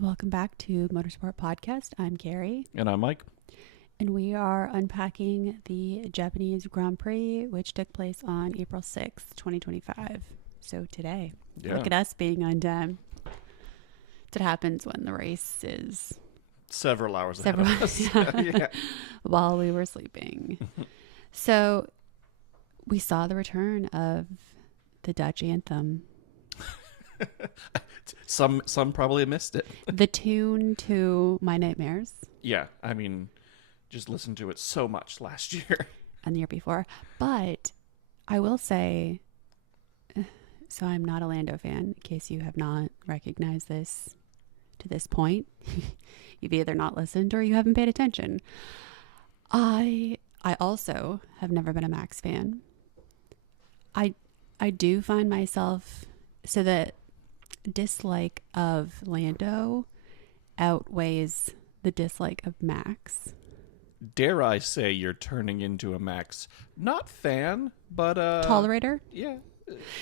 Welcome back to Motorsport Podcast. I'm Carrie. And I'm Mike. And we are unpacking the Japanese Grand Prix, which took place on April 6th, 2025. So today, look at us being on time. It happens when the race is several hours ahead of us. Yeah. While we were sleeping. So we saw the return of the Dutch Anthem. Some probably missed it. The tune to My Nightmares. Yeah, I mean, just listened to it so much last year. And the year before. But I will say, so I'm not a Lando fan, in case you have not recognized this to this point. You've either not listened or you haven't paid attention. I also have never been a Max fan. I do find myself, so that dislike of Lando outweighs the dislike of Max. Dare I say you're turning into a Max, not fan, but tolerator? Yeah.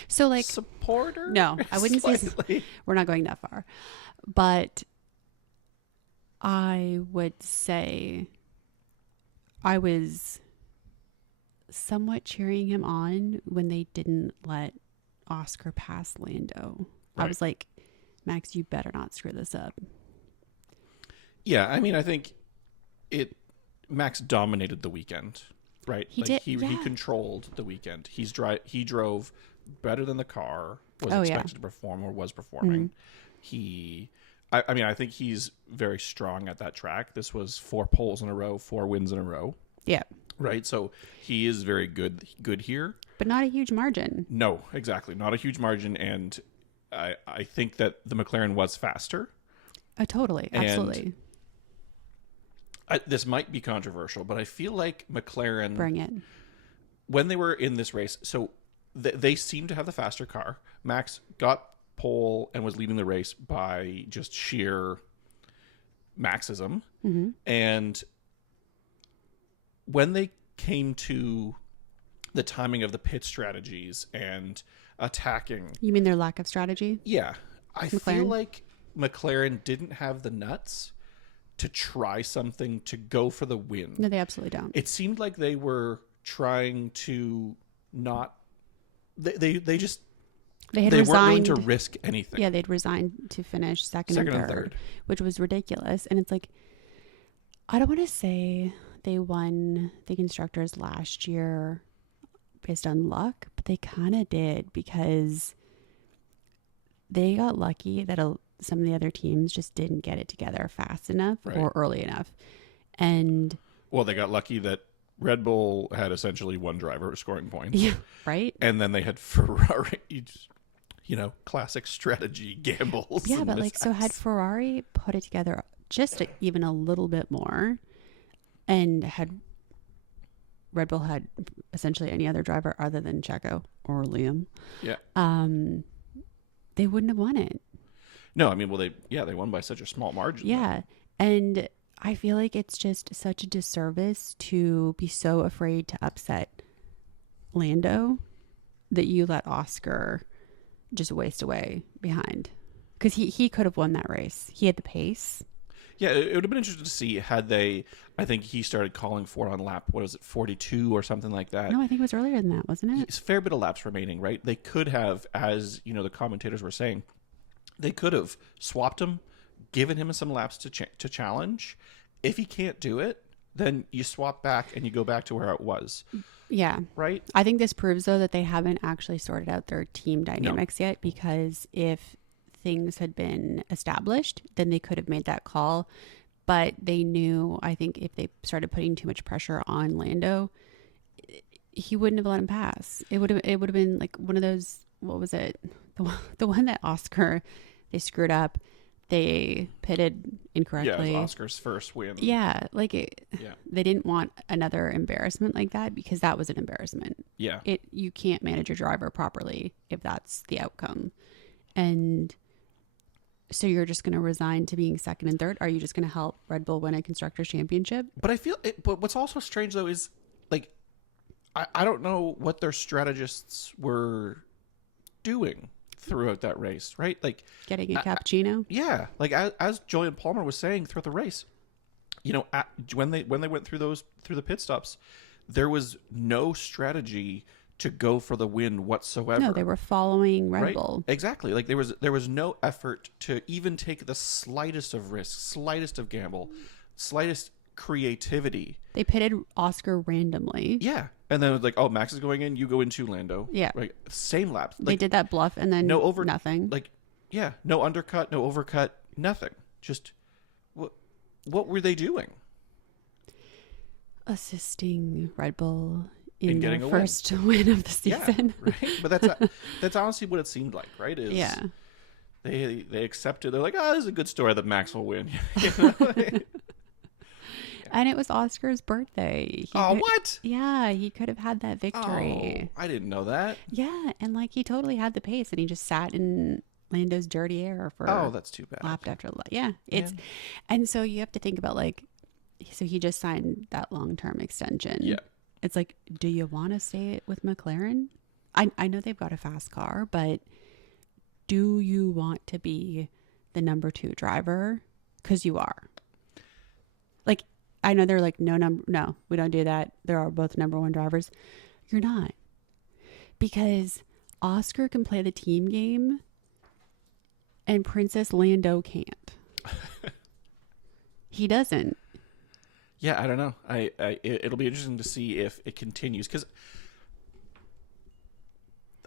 So like supporter? No, I wouldn't say we're not going that far. But I would say I was somewhat cheering him on when they didn't let Oscar pass Lando. Right. I was like, Max, you better not screw this up. Yeah, I mean, I think Max dominated the weekend, right? He did. He controlled the weekend. He drove better than the car was expected to perform or was performing. Mm-hmm. I think he's very strong at that track. This was 4 poles in a row, 4 wins in a row. Yeah. Right. So he is very good here. But not a huge margin. No, exactly. Not a huge margin. And I think that the McLaren was faster. Totally. Absolutely. This might be controversial, but I feel like McLaren... Bring it. When they were in this race, so they seemed to have the faster car. Max got pole and was leading the race by just sheer Maxism. Mm-hmm. And when they came to the timing of the pit strategies and attacking... You mean their lack of strategy? Yeah. I feel like McLaren didn't have the nuts to try something to go for the win. No, they absolutely don't. It seemed like they were trying to not... They weren't willing to risk anything. Yeah, they'd resigned to finish second and third, which was ridiculous. And it's like, I don't want to say they won the constructors last year based on luck, but they kind of did, because they got lucky that some of the other teams just didn't get it together fast enough or early enough. And well, they got lucky that Red Bull had essentially one driver scoring points. Yeah, right. And then they had Ferrari, classic strategy gambles. Yeah, but so had Ferrari put it together just even a little bit more, and had Red Bull had essentially any other driver other than Checo or Liam, they wouldn't have won it. No, I mean, well, they won by such a small margin. Yeah, and I feel like it's just such a disservice to be so afraid to upset Lando that you let Oscar just waste away behind, because he could have won that race. He had the pace. Yeah, it would have been interesting to see had they... I think he started calling for on lap, 42 or something like that. No, I think it was earlier than that, wasn't it? It's a fair bit of laps remaining, right? They could have, as the commentators were saying, they could have swapped him, given him some laps to challenge. If he can't do it, then you swap back and you go back to where it was. Yeah. Right? I think this proves, though, that they haven't actually sorted out their team dynamics yet, because if things had been established, then they could have made that call. But they knew, I think, if they started putting too much pressure on Lando, he wouldn't have let him pass. It would have been like one of those, what was it? The one that Oscar, they screwed up. They pitted incorrectly. Yeah, it was Oscar's first win. Yeah, they didn't want another embarrassment like that, because that was an embarrassment. Yeah. You can't manage your driver properly if that's the outcome. And so you're just going to resign to being second and third? Are you just going to help Red Bull win a Constructors' Championship? But I feel but what's also strange, though, is I don't know what their strategists were doing throughout that race, right? Like getting a cappuccino. Yeah, like as Julian Palmer was saying throughout the race, you know, when they went through the pit stops, there was no strategy to go for the win whatsoever. No, they were following Red right? Bull. Exactly. Like there was no effort to even take the slightest of risk, slightest of gamble, slightest creativity. They pitted Oscar randomly. Yeah. And then it was like, oh, Max is going in, you go in too, Lando. Yeah. Right. Same laps. Like, they did that bluff and then nothing. Like, yeah, no undercut, no overcut, nothing. Just what were they doing? Assisting Red Bull in getting their a first win of the season. Yeah, right. But that's honestly what it seemed like, right? Yeah. They accepted. They're like, oh, this is a good story that Max will win. You know? And it was Oscar's birthday. What? Yeah, he could have had that victory. Oh, I didn't know that. Yeah, and like he totally had the pace, and he just sat in Lando's dirty air for that's too bad. lap after lap. Yeah, and so you have to think about like, so he just signed that long-term extension. Yeah, it's like, do you want to stay with McLaren? I know they've got a fast car, but do you want to be the number 2 driver? Because you are. Like, I know they're like, no, we don't do that. There are both number 1 drivers. You're not. Because Oscar can play the team game and Princess Lando can't. He doesn't. Yeah, I don't know. It'll be interesting to see if it continues, because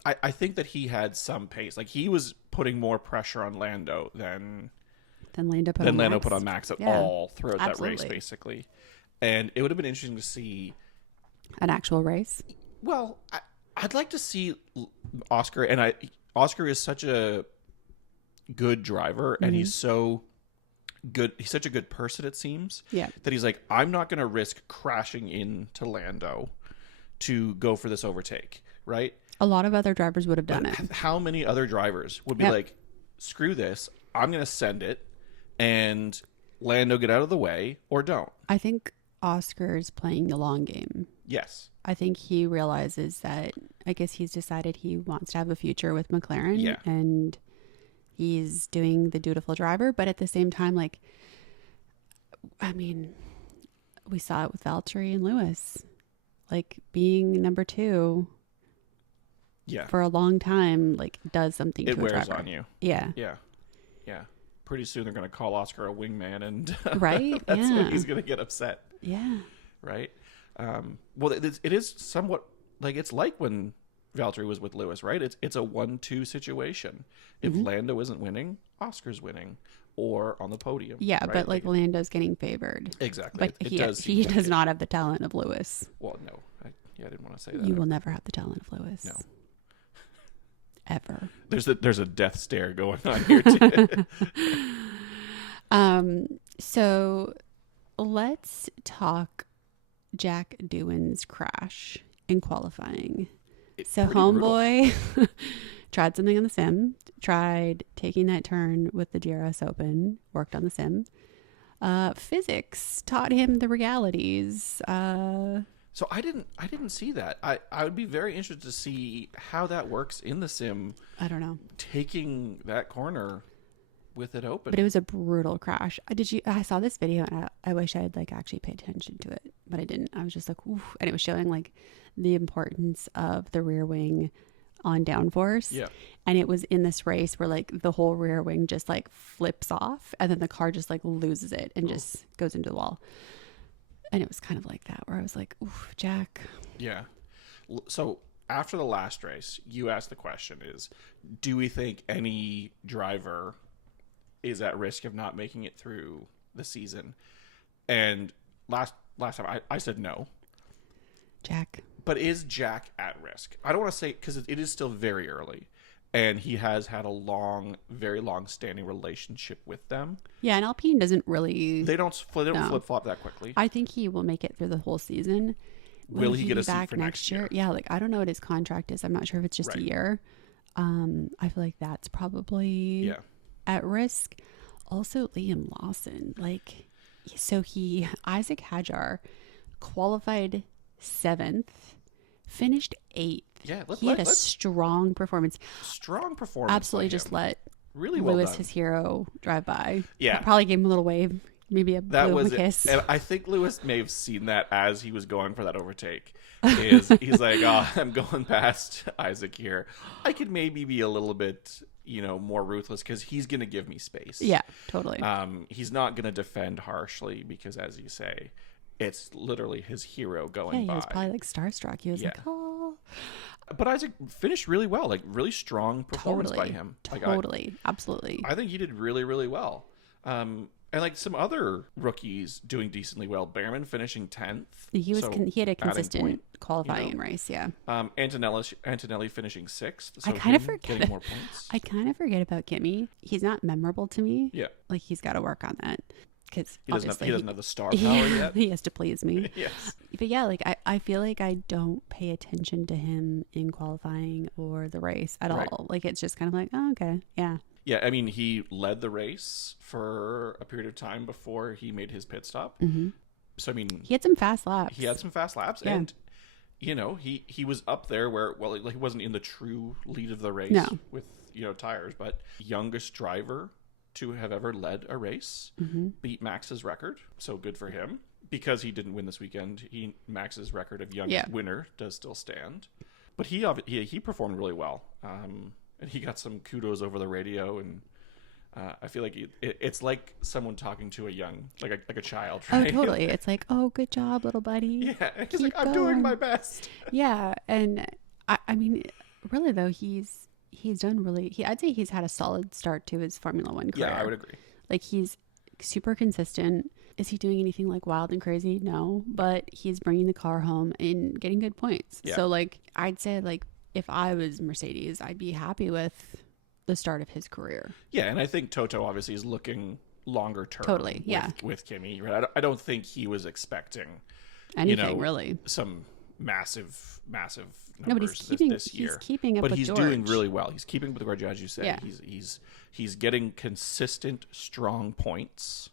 I think that he had some pace. Like, he was putting more pressure on Lando than Lando put on Max at all throughout that race, Absolutely. basically. And it would have been interesting to see an actual race. Well, I'd like to see Oscar, and Oscar is such a good driver, and he's so good. He's such a good person, it seems. Yeah. That he's like, I'm not going to risk crashing into Lando to go for this overtake, right? A lot of other drivers would have done it. How many other drivers would be like, screw this, I'm going to send it, and Lando get out of the way, or don't? I think Oscar's playing the long game. Yes. I think he realizes that, I guess he's decided he wants to have a future with McLaren. Yeah. And he's doing the dutiful driver. But at the same time, like, I mean, we saw it with Valtteri and Lewis. Like, being number 2 for a long time, like, does something to a driver. It wears on you. Yeah. Yeah. Yeah. Pretty soon they're going to call Oscar a wingman, and right? that's when he's going to get upset. Yeah. Right? Well, it is somewhat like, it's like when Valtteri was with Lewis, right? It's a 1-2 situation. If Lando isn't winning, Oscar's winning, or on the podium. Yeah, right? but like Lando's getting favored. Exactly. But he does not have the talent of Lewis. Well, no. I didn't want to say that. You will never have the talent of Lewis. No. Ever. There's a death stare going on here too. So let's talk Jack Doohan's crash in qualifying. So homeboy tried something on the sim, tried taking that turn with the DRS open, worked on the sim. Physics taught him the realities. So I didn't see that. I would be very interested to see how that works in the sim. I don't know. Taking that corner with it open. But it was a brutal crash. I saw this video and I wish I had like actually paid attention to it, but I didn't. I was just like, oof. And it was showing like the importance of the rear wing on downforce. Yeah. And it was in this race where like the whole rear wing just like flips off and then the car just like loses it and just goes into the wall. And it was kind of like that where I was like, oof, Jack. Yeah. So after the last race, you asked the question is, do we think any driver is at risk of not making it through the season? And last time I said no. Jack. But is Jack at risk? I don't want to say, because it is still very early. And he has had a very long standing relationship with them. Yeah, and Alpine doesn't really... They don't flip-flop that quickly. I think he will make it through the whole season. Will he get a seat for next year? Yeah, like I don't know what his contract is. I'm not sure if it's just a year. I feel like that's probably at risk. Also, Liam Lawson. Like, so Isaac Hadjar qualified 7th, finished 8th. He had a strong performance. Strong performance. Absolutely, just let really well Lewis, done. his hero, drive by. Yeah, Probably gave him a little wave, maybe a kiss. And I think Lewis may have seen that as he was going for that overtake. He's like, oh, I'm going past Isaac here. I could maybe be a little bit, more ruthless because he's going to give me space. Yeah, totally. He's not going to defend harshly because, as you say, it's literally his hero going by. He was probably like starstruck. He was like, oh. But Isaac finished really well, like really strong performance by him. Totally. Absolutely. I think he did really, really well. And like some other rookies doing decently well. Behrman finishing 10th. He had a consistent qualifying race, yeah. Antonelli finishing 6th. So I kind of forget getting more points. I kind of forget about Kimi. He's not memorable to me. Yeah. Like he's got to work on that. Because he doesn't have the star power yet. He has to please me. Yes. But yeah, like I feel like I don't pay attention to him in qualifying or the race at all. Like it's just kind of like, oh, okay, yeah. Yeah, I mean, he led the race for a period of time before he made his pit stop. Mm-hmm. So, I mean... He had some fast laps. Yeah. And, he was up there where, he wasn't in the true lead of the race with, tires, but youngest driver to have ever led a race, beat Max's record. So good for him. Because he didn't win this weekend, Max's record of youngest winner does still stand. But he performed really well. And he got some kudos over the radio, and I feel like it's like someone talking to a a child. Right? Oh, totally. It's like, oh, good job, little buddy. Yeah, he's like, I'm doing my best. Yeah, and I mean, really though, he's done really. I'd say he's had a solid start to his Formula One career. Yeah, I would agree. Like he's super consistent. Is he doing anything like wild and crazy? No, but he's bringing the car home and getting good points. Yeah. So like, I'd say like, if I was Mercedes, I'd be happy with the start of his career. Yeah, and I think Toto obviously is looking longer term. Totally, with Kimi. Right? I don't think he was expecting anything really. Some massive numbers no, but this year. He's keeping up but with he's George. Doing really well. He's keeping up with George, as you say. Yeah. He's getting consistent, strong points.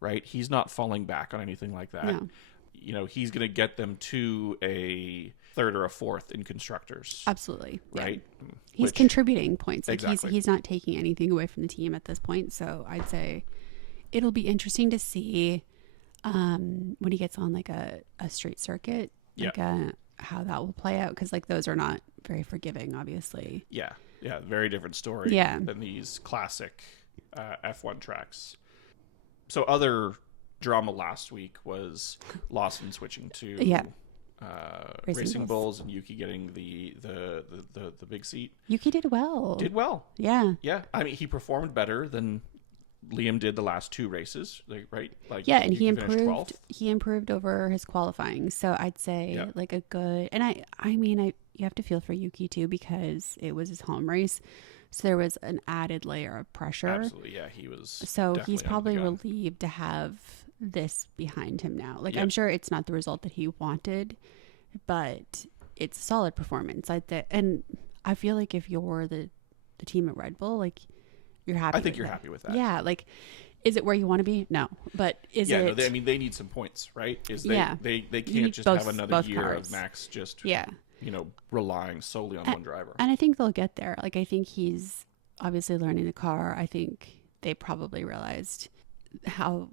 Right? He's not falling back on anything like that. No. He's going to get them to a third or a fourth in constructors. Absolutely. Right? Yeah. He's contributing points. Like exactly. He's not taking anything away from the team at this point. So I'd say it'll be interesting to see when he gets on like a street circuit, how that will play out. Because like those are not very forgiving, obviously. Yeah. Yeah. Very different story than these classic F1 tracks. So other drama last week was Lawson switching to Racing Bulls and Yuki getting the big seat. Yuki did well. Yeah. Yeah. I mean, he performed better than Liam did the last two races, right? Like and he improved. He improved over his qualifying. So I'd say like a good. And I mean, you have to feel for Yuki too because it was his home race. So there was an added layer of pressure. Absolutely, yeah, he was. So he's probably relieved to have this behind him now. Like I'm sure it's not the result that he wanted, but it's a solid performance. And I feel like if you're the team at Red Bull, like you're happy. I think you're happy with that. Yeah, like is it where you want to be? No, but is it? Yeah, no, I mean they need some points, right? They can't just have another year cars. of Max just relying solely on one driver. And I think they'll get there. Like I think he's obviously learning the car. I think they probably realized how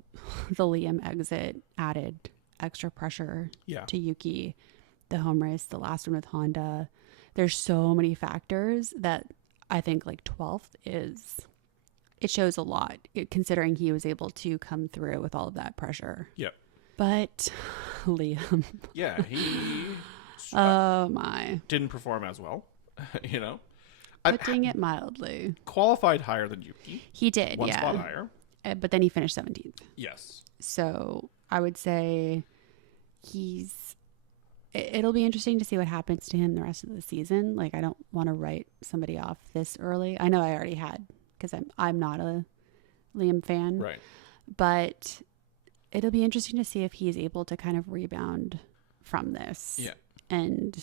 the Liam exit added extra pressure to Yuki. The home race, the last one with Honda. There's so many factors that I think like 12th it shows a lot considering he was able to come through with all of that pressure. Yep. But Liam. Yeah, he oh my. Didn't perform as well, Putting it mildly. Qualified higher than Yuki. He did, One spot higher. But then he finished 17th. Yes. So I would say it'll be interesting to see what happens to him the rest of the season. Like I don't want to write somebody off this early. I know I already had because I'm not a Liam fan. Right. But it'll be interesting to see if he's able to kind of rebound from this. Yeah. And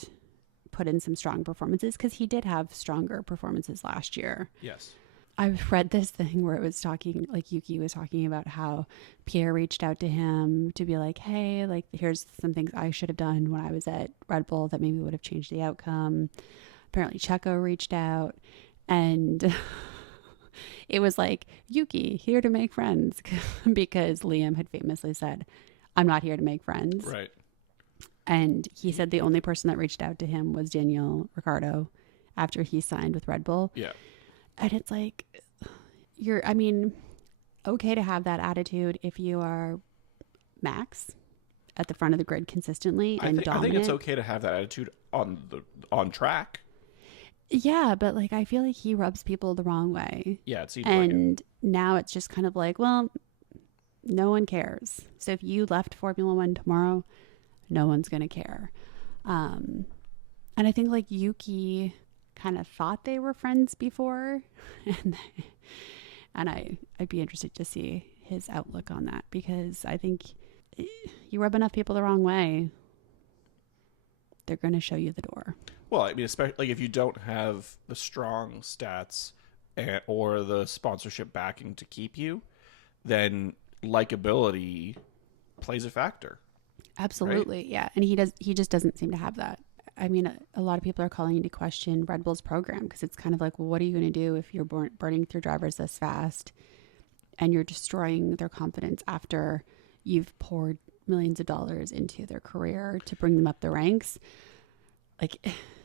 put in some strong performances because he did have stronger performances last year. Yes. I've read this thing where it was talking, like Yuki was talking about how Pierre reached out to him to be like, hey, like, here's some things I should have done when I was at Red Bull that maybe would have changed the outcome. Apparently Checo reached out, and it was like, Yuki, here to make friends, because Liam had famously said, I'm not here to make friends. Right. And he said the only person that reached out to him was Daniel Ricciardo after he signed with Red Bull. Yeah. And it's like, okay to have that attitude if you are Max at the front of the grid consistently and dominant. I think it's okay to have that attitude on track. Yeah, but like, I feel like he rubs people the wrong way. Yeah, it seems and like it. Now it's just kind of like, well, no one cares. So if you left Formula One tomorrow, no one's going to care. And I think like Yuki kind of thought they were friends before, and I'd be interested to see his outlook on that, because I think you rub enough people the wrong way, they're going to show you the door. Well, I mean, especially like if you don't have the strong stats or the sponsorship backing to keep you, then likability plays a factor. Absolutely, right? Yeah, and he just doesn't seem to have that. I mean, a lot of people are calling into question Red Bull's program, because it's kind of like, well, what are you going to do if you're burning through drivers this fast and you're destroying their confidence after you've poured millions of dollars into their career to bring them up the ranks? Like,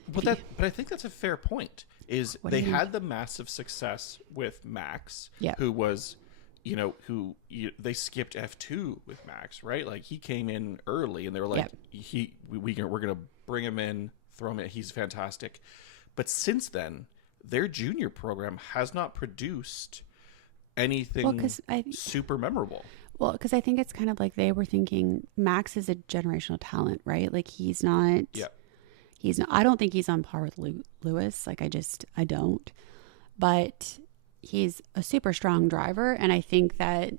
but I think that's a fair point. Is they had the massive success with Max, who was, they skipped F2 with Max, right? Like, he came in early, and they were like, we're gonna bring him in, throw him in. He's fantastic. But since then, their junior program has not produced anything super memorable. Well, because I think it's kind of like they were thinking Max is a generational talent, right? Like, he's not. Yeah. He's not. I don't think he's on par with Lewis. Like, I don't. But he's a super strong driver, and I think that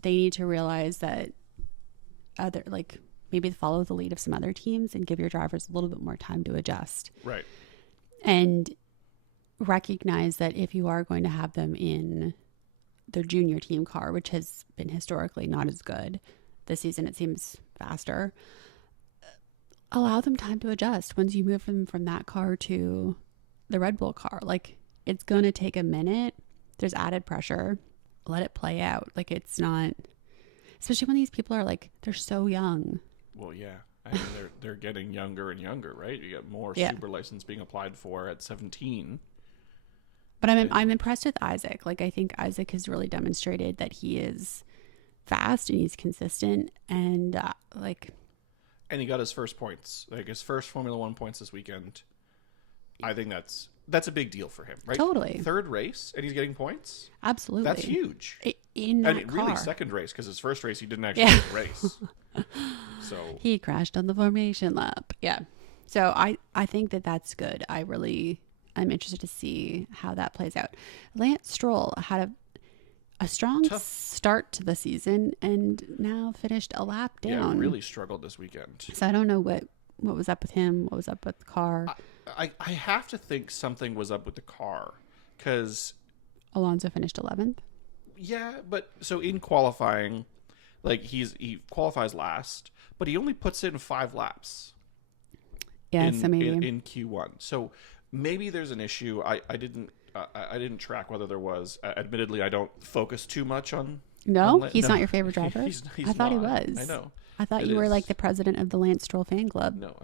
they need to realize that maybe follow the lead of some other teams and give your drivers a little bit more time to adjust. Right. And recognize that if you are going to have them in their junior team car, which has been historically not as good, this season it seems faster, allow them time to adjust once you move them from that car to the Red Bull car. Like, it's going to take a minute. There's added pressure. Let it play out. Like, it's not, especially when these people are like, they're so young. Well, yeah. I mean, they're getting younger and younger, right? You get more super license being applied for at 17. But I'm impressed with Isaac. Like, I think Isaac has really demonstrated that he is fast and he's consistent, and and he got his first points, like his first Formula One points this weekend. I think that's a big deal for him, right? Totally. Third race, and he's getting points. Absolutely, that's huge. Really second race, because his first race he didn't actually race. So he crashed on the formation lap. Yeah. So I think that's good. I'm interested to see how that plays out. Lance Stroll had a strong start to the season and now finished a lap down. Yeah, really struggled this weekend. So I don't know what was up with him, what was up with the car. I have to think something was up with the car, because Alonso finished 11th. Yeah, but so in qualifying, like he qualifies last, but he only puts in 5 laps. Yeah, so maybe in Q1. So maybe there's an issue. I didn't track whether there was. Admittedly, I don't focus too much on. No, he's not your favorite driver. He's I thought he was. I know. I thought you were like the president of the Lance Stroll fan club. No,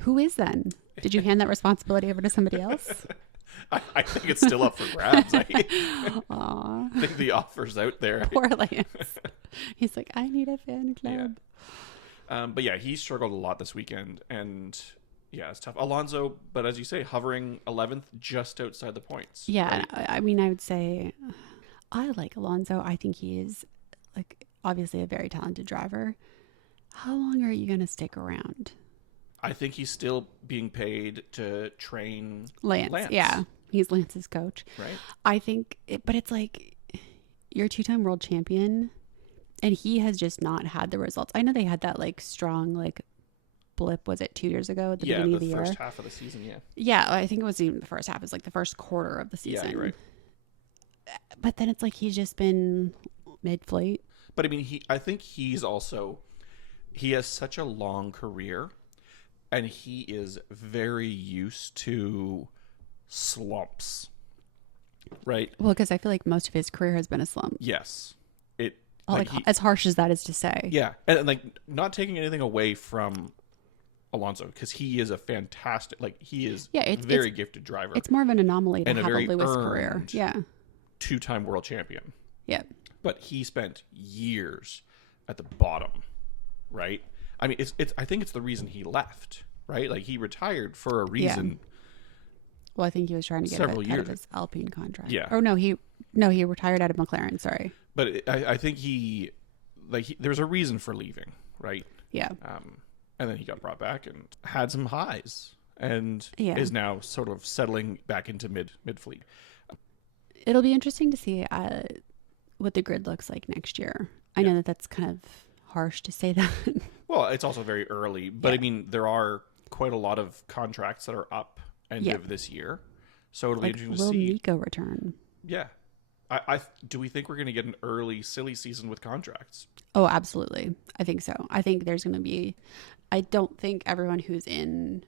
Who is then? Did you hand that responsibility over to somebody else? I think it's still up for grabs. I think the offer's out there. Poor Lance. He's like, I need a fan club. Yeah. But yeah, he struggled a lot this weekend, and yeah, it's tough. Alonso, but as you say, hovering 11th, just outside the points. Yeah, right? I mean, I would say I like Alonso. I think he is obviously a very talented driver. How long are you going to stick around? I think he's still being paid to train Lance. Yeah, he's Lance's coach. Right. I think, but it's like, you're a 2-time world champion, and he has just not had the results. I know they had that strong blip. Was it 2 years ago at the beginning of the year? Yeah, the first half of the season. Yeah. Yeah, I think it was even the first half. It was the first quarter of the season. Yeah, you're right. But then it's like he's just been mid-flight. But I mean, I think he has such a long career, and he is very used to slumps, right? Well, because I feel like most of his career has been a slump. Yes. As harsh as that is to say. Yeah. And like, not taking anything away from Alonso, because he is a fantastic, like, he is very gifted driver. It's more of an anomaly to and have a Lewis career. Yeah. 2-time world champion. Yeah. But he spent years at the bottom, right? I mean, I think it's the reason he left, right? Like, he retired for a reason. Yeah. Well, I think he was trying to get out of his Alpine contract. Yeah. Or no, he retired out of McLaren. Sorry. But I think there's a reason for leaving, right? Yeah. And then he got brought back and had some highs, and is now sort of settling back into mid-fleet. It'll be interesting to see what the grid looks like next year. I know that's kind of harsh to say that. Well, it's also very early, but I mean, there are quite a lot of contracts that are up end of this year, so it'll be interesting to see. Will Nico return? Yeah. Do we think we're going to get an early silly season with contracts? Oh, absolutely. I think so. I think there's going to be. I don't think everyone who's in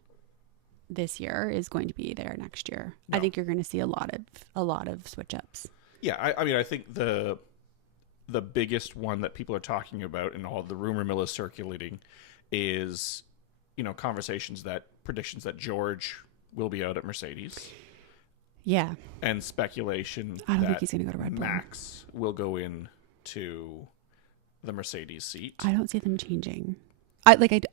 this year is going to be there next year. No. I think you're going to see a lot of switch ups. Yeah, I mean, I think the biggest one that people are talking about and all the rumor mill is circulating is, predictions that George will be out at Mercedes. Yeah. And speculation I don't think he's going to go to Red Bull. Max will go in to the Mercedes seat. I don't see them changing. I just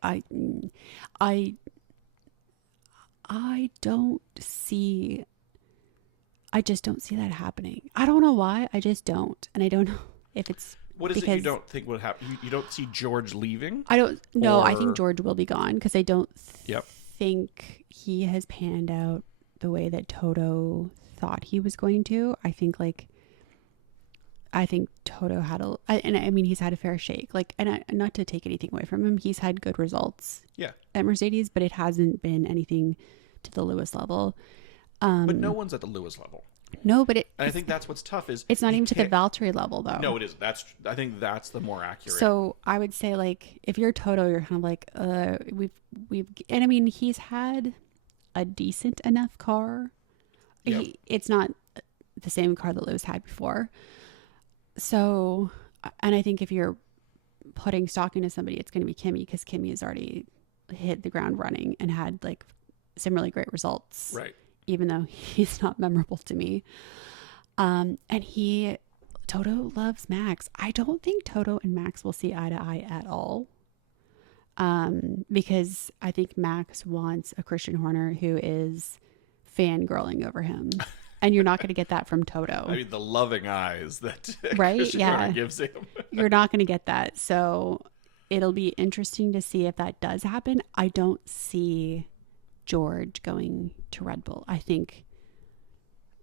don't see that happening. I don't know why. I just don't. And I don't know if it's What is it you don't think would happen? You don't see George leaving? I don't know. I think George will be gone because I don't think he has panned out the way that Toto thought he was going to. I think Toto had he's had a fair shake. Not to take anything away from him, he's had good results. Yeah. At Mercedes, but it hasn't been anything to the Lewis level. But no one's at the Lewis level. No, but I think that's what's tough is it's not even to the Valtteri level though. No, it is. I think that's the more accurate. So I would say if you're Toto, you're kind of like and I mean he's had a decent enough car. Yep. It's not the same car that Lewis had before. So, and I think if you're putting stock into somebody, it's going to be Kimi because Kimi has already hit the ground running and had some really great results. Right. Even though he's not memorable to me. And Toto loves Max. I don't think Toto and Max will see eye to eye at all. Because I think Max wants a Christian Horner who is fangirling over him. And you're not going to get that from Toto. I mean, the loving eyes that right? Christian Horner gives him. You're not going to get that. So it'll be interesting to see if that does happen. I don't see George going to Red Bull. I think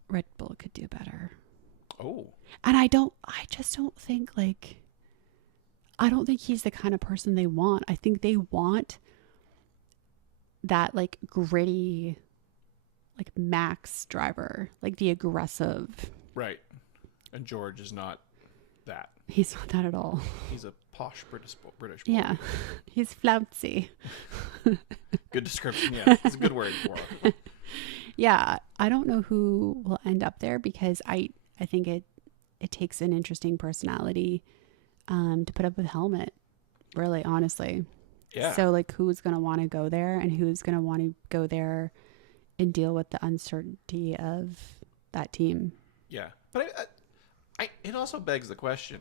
Red Bull could do better. Oh. And I just don't think I don't think he's the kind of person they want. I think they want that gritty Max driver, the aggressive. Right. And George is not that. He's not that at all. He's a posh British boy. Yeah. He's flouncy. Good description. Yeah. It's a good word for it. Yeah. I don't know who will end up there because I think it takes an interesting personality to put up with helmet, really, honestly. Yeah. So who's going to want to go there and who's going to want to go there and deal with the uncertainty of that team. Yeah. But it also begs the question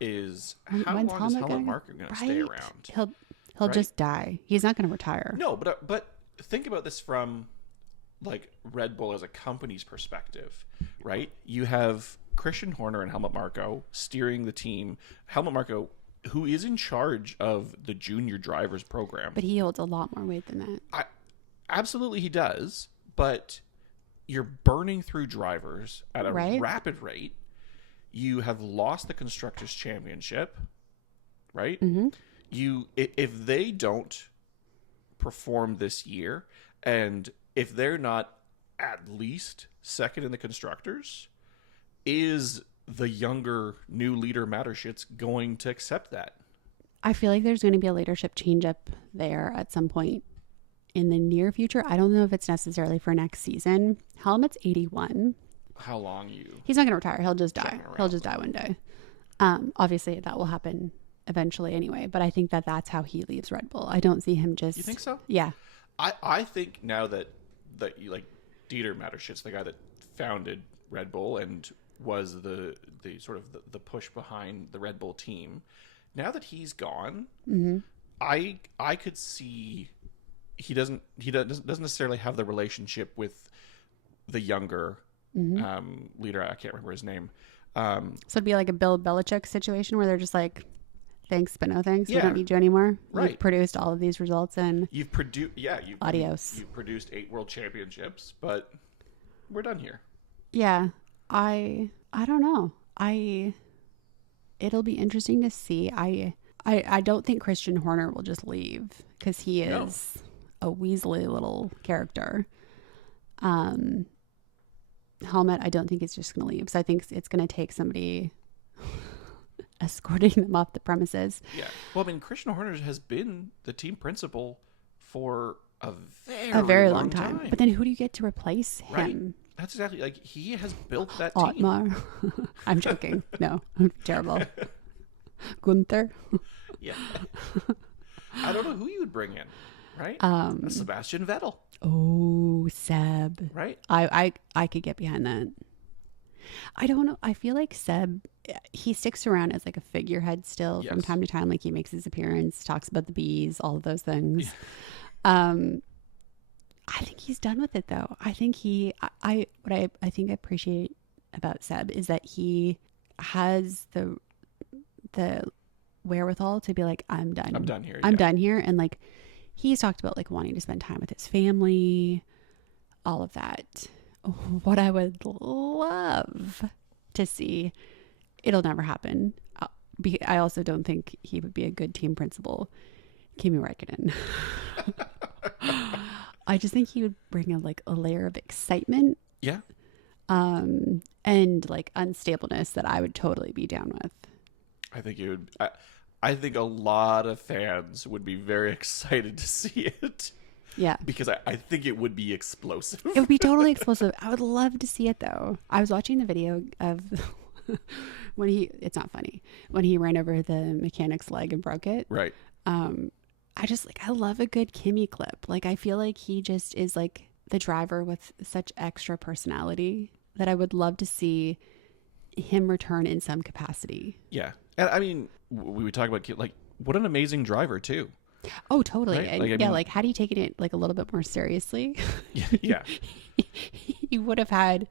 is how long is Helmut Marko going to stay around? He'll just die. He's not going to retire. No, but think about this from Red Bull as a company's perspective, right? You have Christian Horner and Helmut Marko steering the team. Helmut Marko, who is in charge of the junior drivers program. But he holds a lot more weight than that. Absolutely he does, but you're burning through drivers at a rapid rate. You have lost the Constructors' Championship, right? Mm-hmm. If they don't perform this year, and if they're not at least second in the Constructors, is the younger new leader Mattershit's going to accept that? I feel like there's going to be a leadership change up there at some point in the near future. I don't know if it's necessarily for next season. Helmut's 81. How long you? He's not going to retire. He'll just die. He'll just die one day. Obviously, that will happen eventually anyway. But I think that that's how he leaves Red Bull. I don't see him just. You think so? Yeah. I think now that like Dieter Mattershit's the guy that founded Red Bull and was the sort of the push behind the Red Bull team. Now that he's gone, I could see he doesn't necessarily have the relationship with the younger leader. I can't remember his name. So it'd be like a Bill Belichick situation where they're just like, thanks, but no thanks. We don't need you anymore. Right. You've produced all of these results and you've produced adios. You've produced 8 world championships, but we're done here. Yeah. I don't know. It'll be interesting to see. I don't think Christian Horner will just leave because he is a weaselly little character. Helmut, I don't think it's just going to leave. So I think it's going to take somebody escorting them off the premises. Yeah. Well, I mean, Christian Horner has been the team principal for a very long time. But then who do you get to replace him? Right. That's exactly, like, he has built that team. Otmar. I'm joking. No, I'm terrible. Gunther. Yeah. I don't know who you would bring in, right? Sebastian Vettel. Oh, Seb. Right. I could get behind that. I don't know. I feel like Seb, he sticks around as like a figurehead still from time to time. Like he makes his appearance, talks about the bees, all of those things. Yeah. I think he's done with it though. I think I think I appreciate about Seb is that he has the wherewithal to be like, I'm done. I'm done here. I'm done here. And like, he's talked about like wanting to spend time with his family, all of that. What I would love to see, it'll never happen. I also don't think he would be a good team principal. Kimi Räikkönen. I just think he would bring a layer of excitement. Yeah. And like unstableness that I would totally be down with. I think it would. I think a lot of fans would be very excited to see it. Yeah. Because I think it would be explosive. It would be totally explosive. I would love to see it though. I was watching the video of when it's not funny, when he ran over the mechanic's leg and broke it. Right. I love a good Kimi clip. Like, I feel like he just is like the driver with such extra personality that I would love to see him return in some capacity. Yeah. And I mean, we would talk about, like, what an amazing driver too. Oh, totally. Right? And like, I mean, like, had he taken it like a little bit more seriously, yeah. he would have had.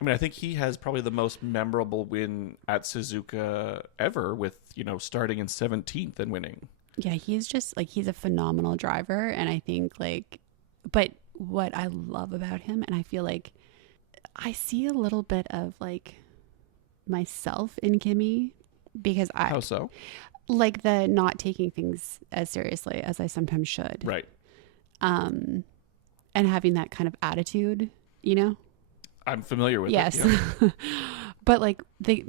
I mean, I think he has probably the most memorable win at Suzuka ever with, starting in 17th and winning. Yeah, he's just like, he's a phenomenal driver. And I think but what I love about him, and I feel like I see a little bit of like myself in Kimi because How so? Like the not taking things as seriously as I sometimes should. Right. And having that kind of attitude, I'm familiar with yes. it. Yes. But like the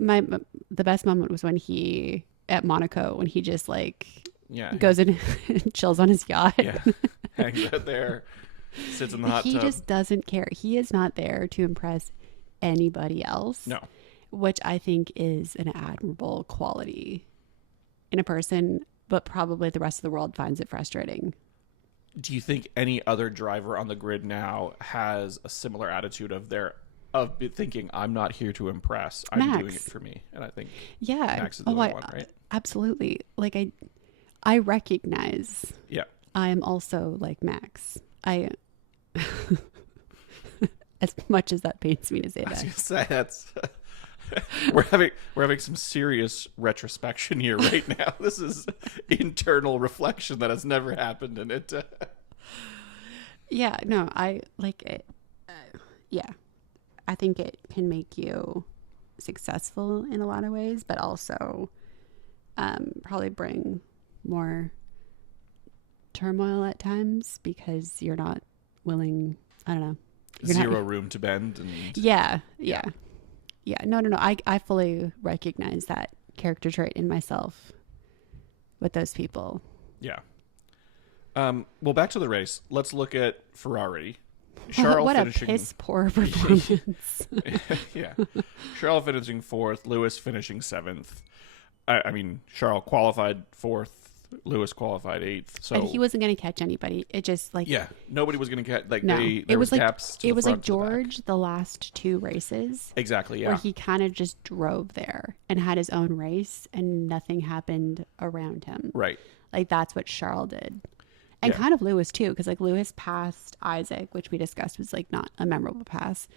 best moment was when he at Monaco, when he just like goes in and chills on his yacht. Yeah. Hangs out there, sits in the hot tub. He just doesn't care. He is not there to impress anybody else. No. Which I think is an admirable quality in a person, but probably the rest of the world finds it frustrating. Do you think any other driver on the grid now has a similar attitude of thinking, I'm not here to impress, I'm Max. doing it for me? And I think Max is the only one, right? Absolutely. Like I recognize I am also like Max. As much as that pains me to say that. I was gonna say, that's we're having some serious retrospection here right now. This is internal reflection that has never happened in it. Yeah, no, I like it. I think it can make you successful in a lot of ways, but also probably bring more turmoil at times because you're not willing. I don't know. Zero room to bend. And yeah. Yeah, no. I fully recognize that character trait in myself with those people. Yeah. Well, back to the race. Let's look at Ferrari. Charles What finishing... a piss poor performance. Yeah. Charles finishing 4th, Lewis finishing 7th. I mean, Charles qualified 4th, Lewis qualified 8th. So and he wasn't going to catch anybody. It just like nobody was going to catch no. There was like gaps. To it the was front, like to the back. George the last 2 races. Exactly. Yeah. Where he kind of just drove there and had his own race, and nothing happened around him. Right. Like that's what Charles did. And kind of Lewis too, because like Lewis passed Isaac, which we discussed was like not a memorable pass,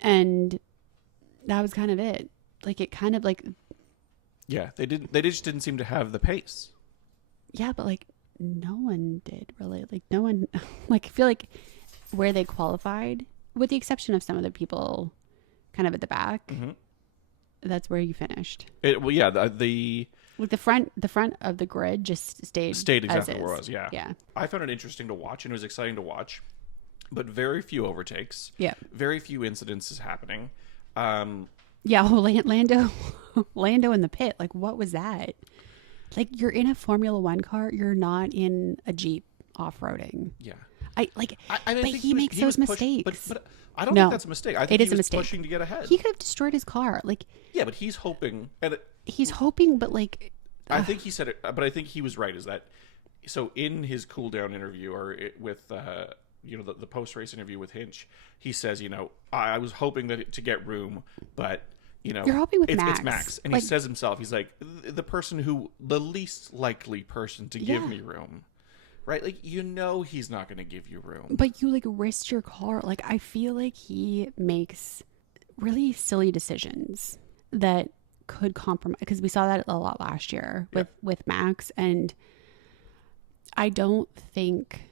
and that was kind of it. Like it kind of like, yeah, they just didn't seem to have the pace. Yeah, but like no one did really. Like no one, like I feel like where they qualified, with the exception of some of the people, kind of at the back, that's where you finished. Well, yeah, the like the front of the grid just stayed exactly where it was. Yeah. Yeah. I found it interesting to watch, and it was exciting to watch, but very few overtakes. Yeah. Very few incidences happening. Yeah. Oh, Lando in the pit. Like, what was that? Like, you're in a Formula One car. You're not in a Jeep off-roading. Yeah. But he makes those mistakes. But I don't think that's a mistake. I think it is he was a mistake. pushing to get ahead. He could have destroyed his car. Like, yeah, but he's hoping. He's hoping, but like, I think he said it. But I think he was right. Is that so? In his cool down interview, or with the post race interview with Hinch, he says, I was hoping to get room, but you're hoping with Max. It's Max, and he says himself, he's like the least likely person to give me room. Right? Like, he's not going to give you room. But you, like, risked your car. Like, I feel like he makes really silly decisions that could compromise. Because we saw that a lot last year with Max. And I don't think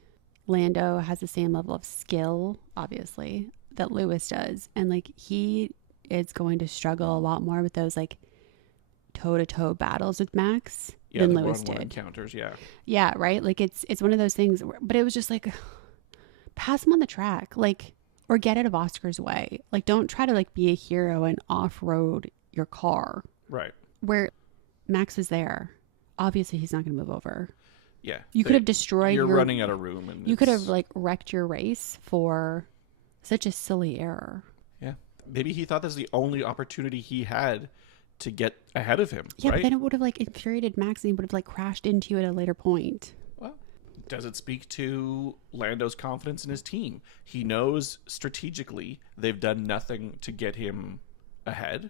Lando has the same level of skill, obviously, that Lewis does. And, like, he is going to struggle a lot more with those, like, toe-to-toe battles with Max than Lewis did. Encounters, yeah, right. Like it's one of those things. But it was just like, pass him on the track, like, or get out of Oscar's way. Like, don't try to like be a hero and off-road your car. Right. Where Max is there, obviously he's not going to move over. Yeah, you could have destroyed. You're running out of room, and you could have like wrecked your race for such a silly error. Yeah, maybe he thought this was the only opportunity he had to get ahead of him. Yeah, right? But then it would have like infuriated Max, and he would have like crashed into you at a later point. Well, does it speak to Lando's confidence in his team? He knows strategically they've done nothing to get him ahead,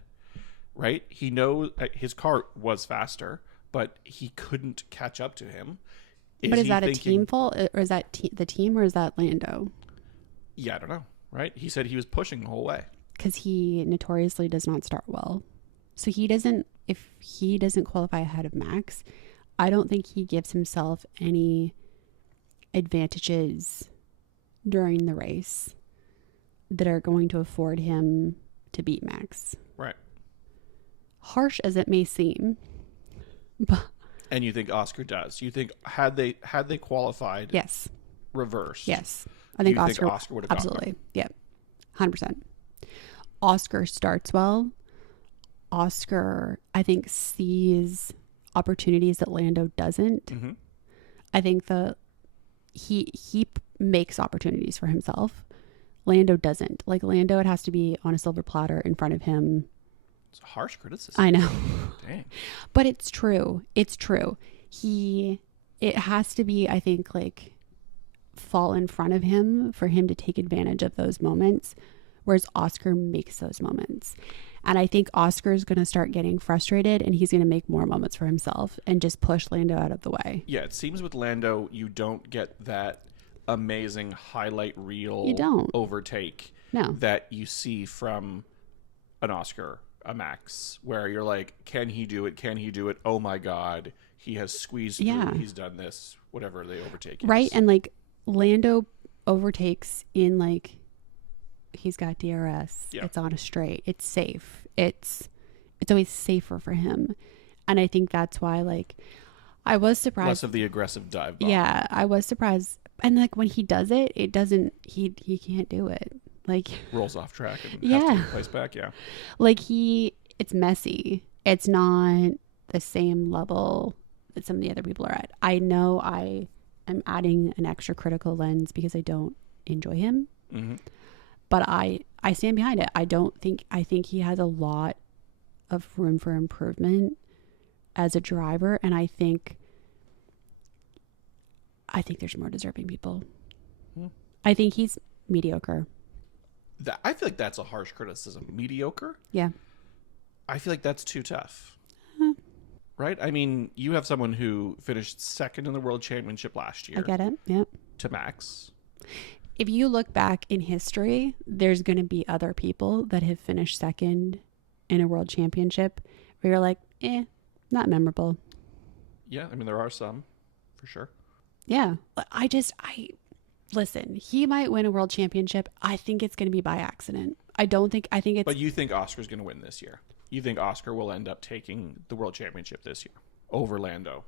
right? He knows his car was faster, but he couldn't catch up to him. Is that a team fault, or is that the team, or is that Lando? Yeah, I don't know. Right? He said he was pushing the whole way because he notoriously does not start well. So if he doesn't qualify ahead of Max, I don't think he gives himself any advantages during the race that are going to afford him to beat Max. Right. Harsh as it may seem. But and you think Oscar does? You think had they qualified? Yes. Reversed. Yes. I think Oscar would have absolutely. Yeah. 100%. Oscar starts well. Oscar, I think, sees opportunities that Lando doesn't. Mm-hmm. I think he makes opportunities for himself. Lando doesn't. Like, Lando, it has to be on a silver platter in front of him. It's a harsh criticism. I know. Dang. But it's true. It's true. It has to be, I think, like, fall in front of him for him to take advantage of those moments, whereas Oscar makes those moments. And I think Oscar is going to start getting frustrated, and he's going to make more moments for himself and just push Lando out of the way. Yeah, it seems with Lando, you don't get that amazing highlight reel overtake that you see from an Oscar, a Max, where you're like, can he do it? Can he do it? Oh my God, he has squeezed through. He's done this, whatever the overtake is. Right, and like Lando overtakes in like, he's got DRS. Yeah. It's on a straight. It's safe. It's always safer for him. And I think that's why, like, I was surprised. Less of the aggressive dive bomb. Yeah, I was surprised. And like when he does it, it doesn't, he can't do it. Like, rolls off track and yeah, has to be placed back. Yeah. Like it's messy. It's not the same level that some of the other people are at. I know I am adding an extra critical lens because I don't enjoy him, but I stand behind it. I think he has a lot of room for improvement as a driver, and I think there's more deserving people. I think he's mediocre. I feel like that's a harsh criticism. Mediocre? Yeah. I feel like that's too tough. Right? I mean, you have someone who finished second in the World Championship last year. I get it. Yep. To Max. If you look back in history, there's going to be other people that have finished second in a World Championship where you're like, not memorable. Yeah, I mean, there are some, for sure. Yeah. Listen, he might win a World Championship. I think it's going to be by accident. I think it's... But you think Oscar's going to win this year? You think Oscar will end up taking the World Championship this year over Lando?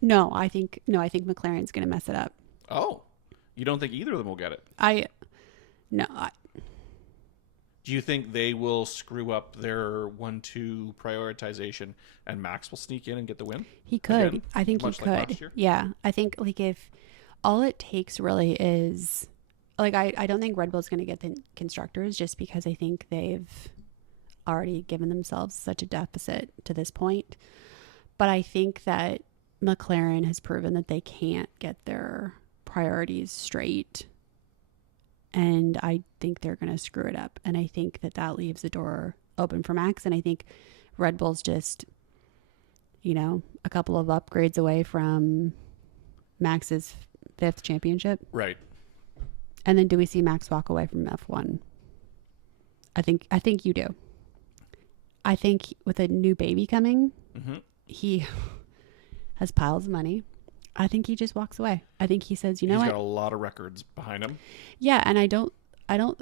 No, I think McLaren's going to mess it up. Oh, you don't think either of them will get it? Do you think they will screw up their 1-2 prioritization and Max will sneak in and get the win? He could. Again, I think he could. Yeah. I think like if all it takes really is like, I don't think Red Bull's going to get the constructors just because I think they've already given themselves such a deficit to this point. But I think that McLaren has proven that they can't get their priorities straight. And I think they're going to screw it up. And I think that leaves the door open for Max. And I think Red Bull's just, a couple of upgrades away from Max's 5th championship. Right. And then do we see Max walk away from F1? I think you do. I think with a new baby coming, he has piles of money. I think he just walks away. I think he says, he's got a lot of records behind him. Yeah, and I don't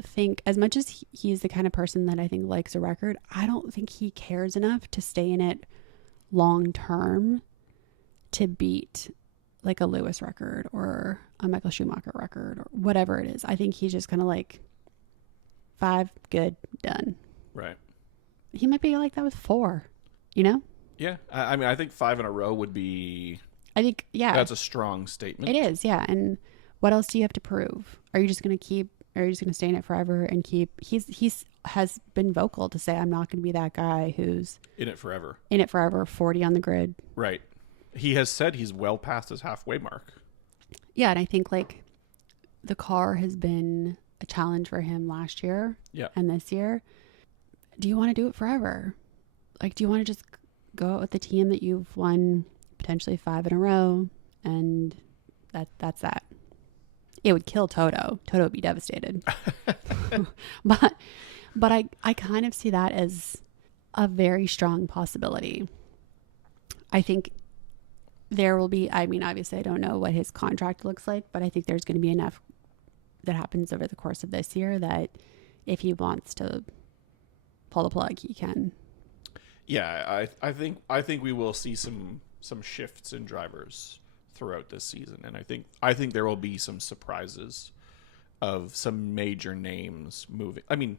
think, as much as he's the kind of person that I think likes a record, I don't think he cares enough to stay in it long term to beat like a Lewis record or a Michael Schumacher record or whatever it is. I think he's just kind of like 5, good, done. Right. He might be like that with 4, Yeah. I mean, I think 5 in a row would be... I think, yeah. That's a strong statement. It is, yeah. And what else do you have to prove? Are you just going to stay in it forever and keep... He's has been vocal to say, I'm not going to be that guy who's... In it forever. 40 on the grid. Right. He has said he's well past his halfway mark. Yeah, and I think, like, the car has been a challenge for him last year and this year. Do you want to do it forever? Like, do you want to just go out with the team that you've won potentially 5 in a row and that's that? It would kill Toto. Toto would be devastated. but I kind of see that as a very strong possibility. I think there will be, I mean, obviously I don't know what his contract looks like, but I think there's going to be enough that happens over the course of this year that if he wants to pull the plug, he can. Yeah, I think we will see some shifts in drivers throughout this season, and I think there will be some surprises of some major names moving. I mean,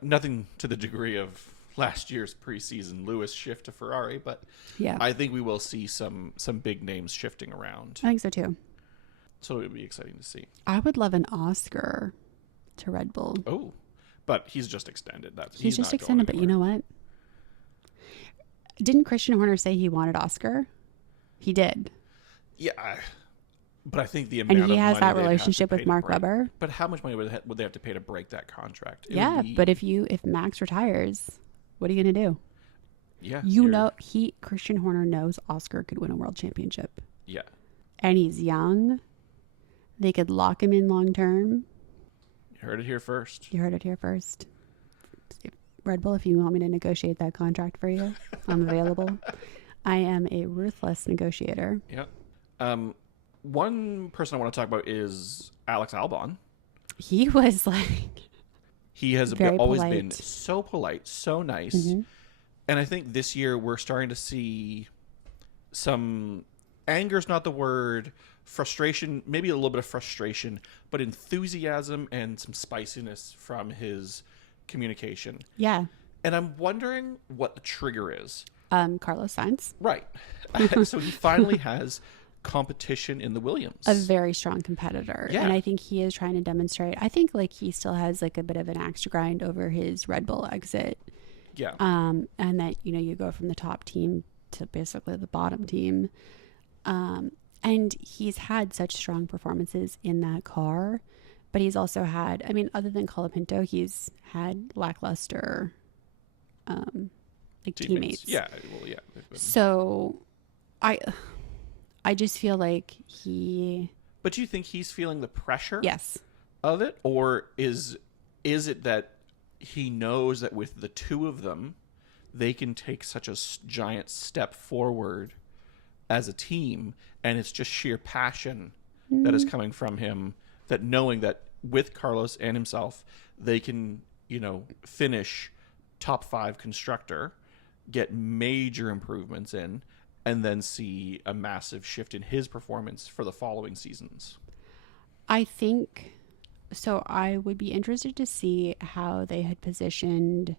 nothing to the degree of last year's preseason Lewis shift to Ferrari, but yeah, I think we will see some big names shifting around. I think so too. So it would be exciting to see. I would love an Oscar to Red Bull. Oh, but he's just extended. He's just extended, but you know what? Didn't Christian Horner say he wanted Oscar? He did. Yeah, but I think the amount of money... And he has that relationship with Mark Webber. But how much money would they have to pay to break that contract? But if Max retires, what are you going to do? Yeah. Christian Horner knows Oscar could win a world championship. Yeah. And he's young. They could lock him in long term. You heard it here first. Red Bull, if you want me to negotiate that contract for you, I'm available. I am a ruthless negotiator. Yeah. One person I want to talk about is Alex Albon. He was like... He has always been so polite, so nice. Mm-hmm. And I think this year we're starting to see some... Anger's not the word, frustration, maybe a little bit of frustration, but enthusiasm and some spiciness from his communication. Yeah. And I'm wondering what the trigger is. Carlos Sainz. Right. So he finally has competition in the Williams. A very strong competitor. Yeah. And I think he is trying to demonstrate. I think like he still has like a bit of an axe to grind over his Red Bull exit. Yeah. And that, you know, you go from the top team to basically the bottom team. And he's had such strong performances in that car, but he's also had, I mean, other than Colapinto, he's had lackluster teammates. Yeah. Well, yeah. So I just feel like But do you think he's feeling the pressure? Yes. Of it, or is it that he knows that with the two of them, they can take such a giant step forward as a team, and it's just sheer passion that is coming from him, that knowing that with Carlos and himself, they can, you know, finish top 5 constructor, get major improvements in, and then see a massive shift in his performance for the following seasons? I think so. I would be interested to see how they had positioned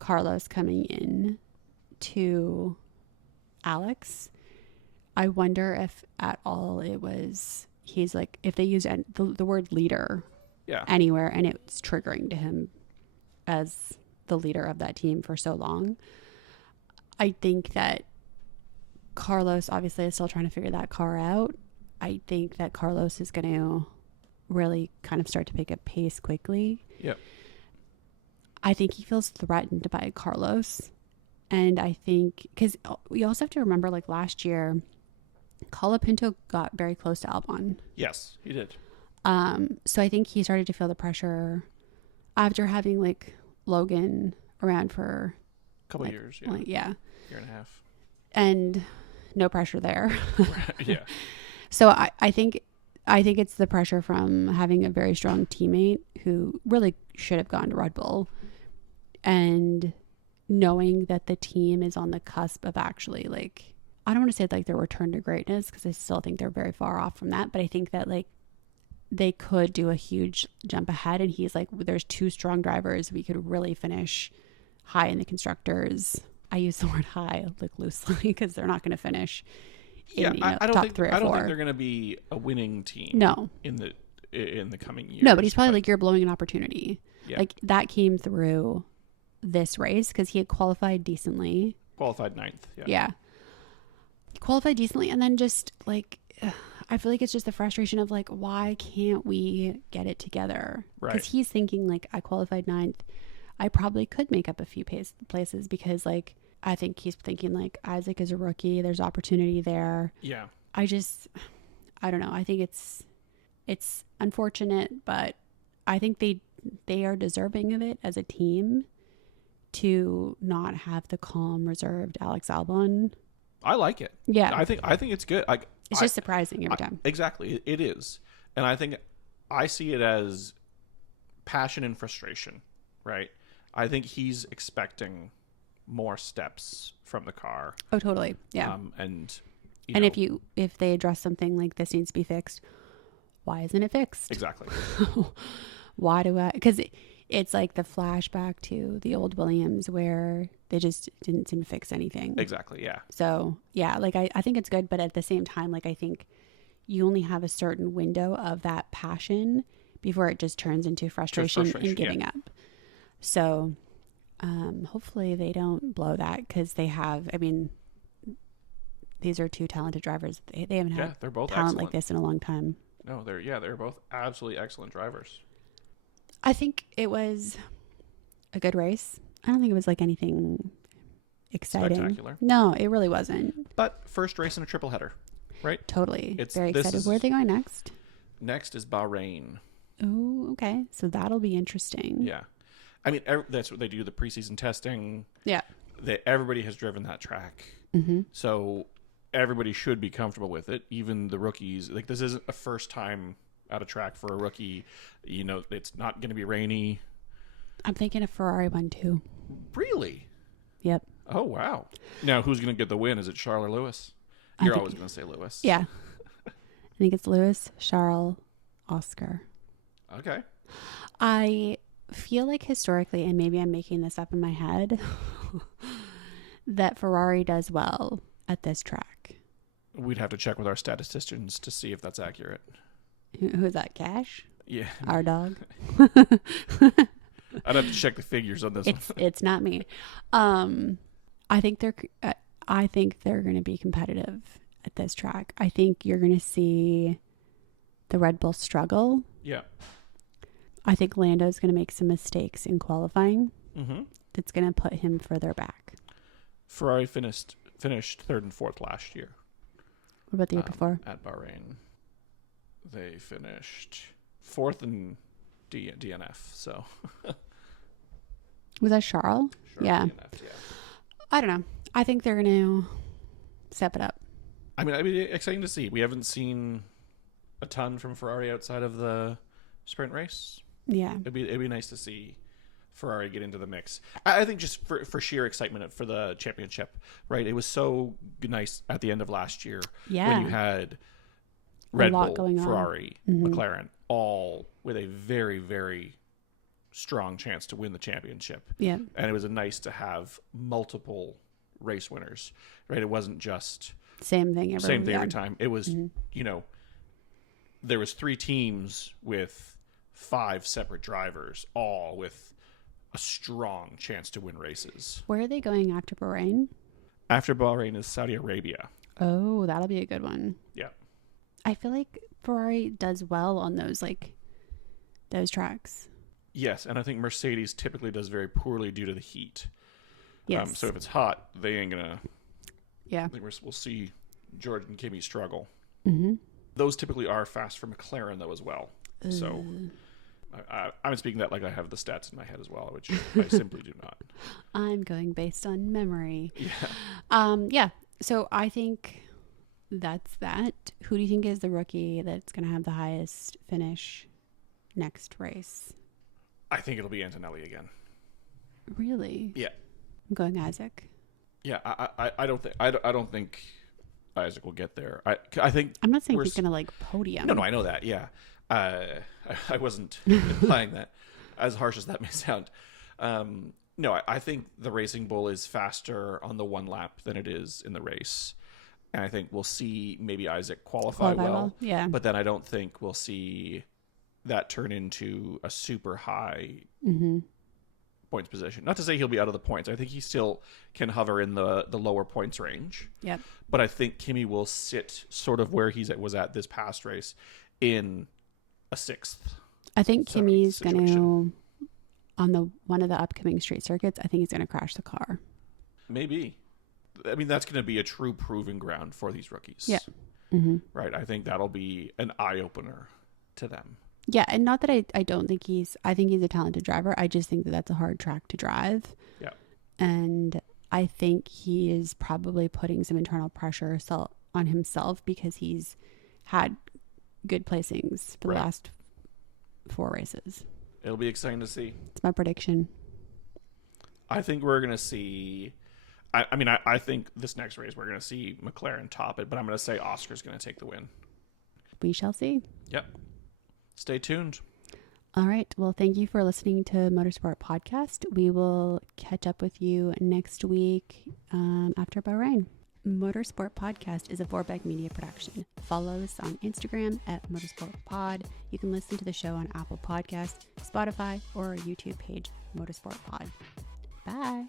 Carlos coming in to Alex. I wonder if at all it was, he's like, if they use the word leader anywhere, and it's triggering to him as the leader of that team for so long. I think that Carlos obviously is still trying to figure that car out. I think that Carlos is going to really kind of start to pick up pace quickly. Yep. I think he feels threatened by Carlos. And I think, because we also have to remember, like last year, Colapinto got very close to Albon. Yes, he did. So I think he started to feel the pressure after having like Logan around for a couple years. Yeah. Like, yeah. Year and a half. And no pressure there. Yeah. So I think it's the pressure from having a very strong teammate who really should have gone to Red Bull, and knowing that the team is on the cusp of actually, like, I don't want to say like their return to greatness, because I still think they're very far off from that, but I think that like they could do a huge jump ahead, and he's like, there's 2 strong drivers, we could really finish high in the constructors. I use the word high like loosely because they're not going to finish in, I don't top think 3 or 4. I don't think they're going to be a winning team. No. In the coming years. No, but he's probably like, you're blowing an opportunity. Yeah. Like that came through this race because he had qualified decently. Qualified 9th. Yeah. Yeah. Qualified decently, and then just like I feel like it's just the frustration of like, why can't we get it together? Right. Because he's thinking like, I qualified 9th, I probably could make up a few places, because like I think he's thinking like, Isaac is a rookie, there's opportunity there. Yeah. I don't know. I think it's unfortunate, but I think they are deserving of it as a team to not have the calm, reserved Alex Albon. I like it. Yeah. I think it's good. It's just surprising every time. Exactly. It is. And I think I see it as passion and frustration, right? I think he's expecting more steps from the car. Oh, totally. Yeah. And if they address something like this needs to be fixed, why isn't it fixed? Exactly. Why do I? Because it's like the flashback to the old Williams where they just didn't seem to fix anything. Exactly. Yeah. So yeah, like I think it's good, but at the same time, like I think you only have a certain window of that passion before it just turns into frustration and giving up. So hopefully they don't blow that, because they have, I mean, these are 2 talented drivers. They haven't had they're both talent excellent like this in a long time. No, they're both absolutely excellent drivers. I think it was a good race. I don't think it was like anything exciting. Spectacular. No, it really wasn't. But first race in a triple header, right? Totally. Very excited. Where are they going next? Next is Bahrain. Oh, okay. So that'll be interesting. Yeah. I mean, that's what they do, the preseason testing. Yeah. Everybody has driven that track. Mm-hmm. So everybody should be comfortable with it, even the rookies. Like, this isn't a first time at a track for a rookie. You know, it's not going to be rainy. I'm thinking a Ferrari one too. Really? Yep. Oh, wow. Now, who's going to get the win? Is it Charles or Lewis? You're always going to say Lewis. Yeah. I think it's Lewis, Charles, Oscar. Okay. I feel like historically, and maybe I'm making this up in my head, that Ferrari does well at this track. We'd have to check with our statisticians to see if that's accurate. Who's that, Cash? Yeah. Our dog? I'd have to check the figures on this one. It's not me. I think they're going to be competitive at this track. I think you're going to see the Red Bull struggle. Yeah. I think Lando's going to make some mistakes in qualifying. Mm-hmm. That's going to put him further back. Ferrari finished 3rd and 4th last year. What about the year before? At Bahrain. They finished 4th in DNF. So. Was that Charles? Yeah. DNF, yeah. I don't know. I think they're going to step it up. I mean, it'd be exciting to see. We haven't seen a ton from Ferrari outside of the sprint race. Yeah. It'd be nice to see Ferrari get into the mix. I think just for sheer excitement for the championship, right? It was so nice at the end of last year when you had Red Bull, Ferrari, McLaren, all with a very, very strong chance to win the championship. Yeah. And it was nice to have multiple race winners, right? It wasn't just same thing every time. It was, there was 3 teams with 5 separate drivers, all with a strong chance to win races. Where are they going after Bahrain? After Bahrain is Saudi Arabia. Oh, that'll be a good one. Yeah. I feel like Ferrari does well on those tracks. Yes, and I think Mercedes typically does very poorly due to the heat. Yes. So if it's hot, they ain't gonna. Yeah. I think we'll see George and Kimi struggle. Mm-hmm. Those typically are fast for McLaren though as well. So I'm speaking that like I have the stats in my head as well, which I simply do not. I'm going based on memory. Yeah. Yeah. So I think that's that. Who do you think is the rookie that's going to have the highest finish next race? I think it'll be Antonelli again. Really? Yeah. I'm going Isaac. Yeah. I don't think Isaac will get there. I think I'm not saying he's going to podium. No, I know that. Yeah. I wasn't implying that, as harsh as that may sound. No, I think the Racing Bull is faster on the one lap than it is in the race. And I think we'll see maybe Isaac qualify well. Yeah. But then I don't think we'll see that turn into a super high points position. Not to say he'll be out of the points. I think he still can hover in the lower points range. Yep. But I think Kimi will sit sort of where was at this past race in a 6th. I think Kimi's going to, on one of the upcoming straight circuits, I think he's going to crash the car. Maybe. I mean, that's going to be a true proving ground for these rookies. Yeah. Mm-hmm. Right. I think that'll be an eye-opener to them. Yeah, and not that I don't think I think he's a talented driver. I just think that that's a hard track to drive. Yeah. And I think he is probably putting some internal pressure on himself because he's had good placings for the last 4 races. It'll be exciting to see. It's my prediction. I think we're going to see... I think this next race we're going to see McLaren top it, but I'm going to say Oscar's going to take the win. We shall see. Yep. Stay tuned. All right. Well, thank you for listening to Motorsport Podcast. We will catch up with you next week after Bahrain. Motorsport Podcast is a Vorbeck Media production. Follow us on Instagram at Motorsport Pod. You can listen to the show on Apple Podcasts, Spotify, or our YouTube page, Motorsport Pod. Bye.